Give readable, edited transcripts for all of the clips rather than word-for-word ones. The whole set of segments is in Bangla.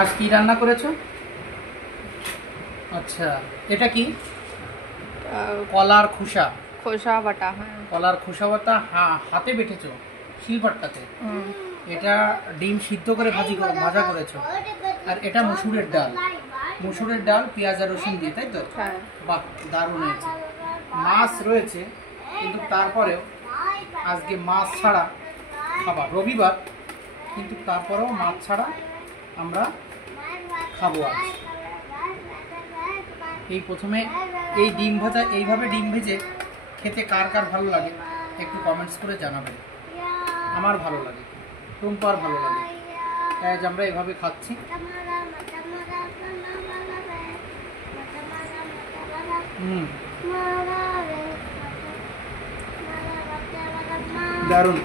আজ কি রান্না করেছো? আচ্ছা, এটা কি? কলার খোসা। খোসা বাটা। হ্যাঁ, কলার খোসা বাটা হাতে বেটেছো শিলপাট্টাতে। এটা ডিম সিদ্ধ করে ভাজা করেছো। আর এটা মসুরের ডাল। মসুরের ডাল পেঁয়াজ আর রসুন দিয়ে, তাই তো? হ্যাঁ। বাহ, দারুণ হয়েছে। মাছ রয়েছে, কিন্তু তারপরেও আজকে মাছ ছাড়া খাবার, রবিবার, কিন্তু তারপরেও মাছ ছাড়া আমরা খাবো আজ। এই প্রথমে এই ডিম ভাজা, এইভাবে ডিম ভেজে খেতে কার কার ভালো লাগে একটু কমেন্টস করে জানাবেন। আমার ভালো লাগে, টুম্পার ভালো লাগে, তাই আজ আমরা এভাবে খাচ্ছি। দারুণ।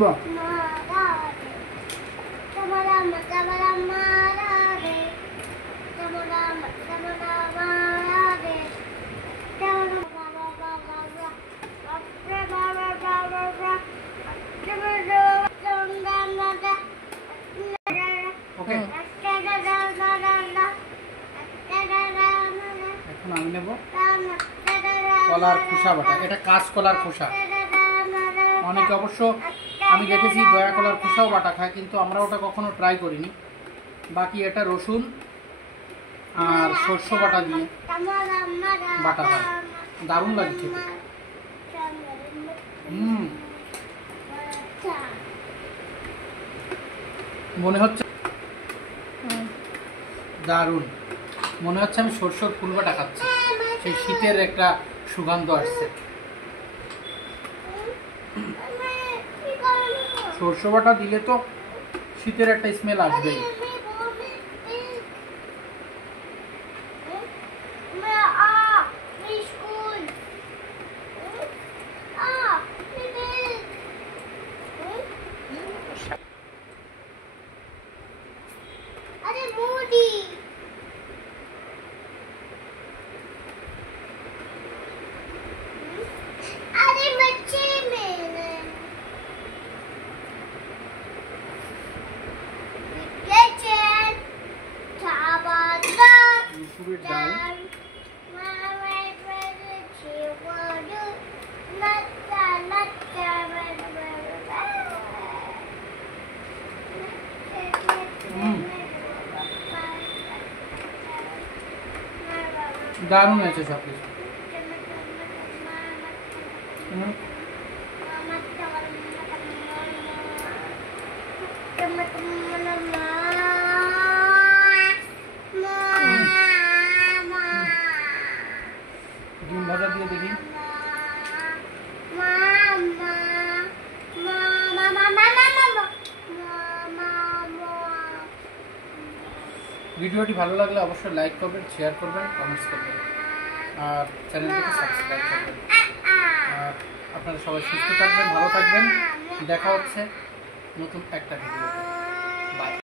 বাহ, ওকে, এখন আমি নেব কলার খোসা বাটা। এটা কাঁচ কলার খোসা। অনেকে অবশ্য আমি দেখেছি দয়া কলার খোসাও বাটা খায়, কিন্তু আমরা ওটা কখনো ট্রাই করিনি। বাকি এটা রসুন আর সরষে বাটা দিয়ে বাটা হয়, দারুণ লাগে খেতে। মনে হচ্ছে দারুণ, মনে হচ্ছে আমি সরষের ফুল বাটা খাচ্ছি। সেই শীতের একটা সুগন্ধ আসছে। সরষে বাটা দিলে তো শীতের একটা স্মেল আসবেই। মসুরের ডাল, দারুণ হয়েছে সব কিছু। ডিম ভাজা দিয়ে দেখি। ভিডিওটি ভালো লাগলে অবশ্যই লাইক করবেন, শেয়ার করবেন, কমেন্টস করবেন, আর চ্যানেলটিকে সাবস্ক্রাইব করবেন। আর আপনারা সবাই সুস্থ থাকবেন, ভালো থাকবেন। দেখা হচ্ছে নতুন একটা ভিডিওতে।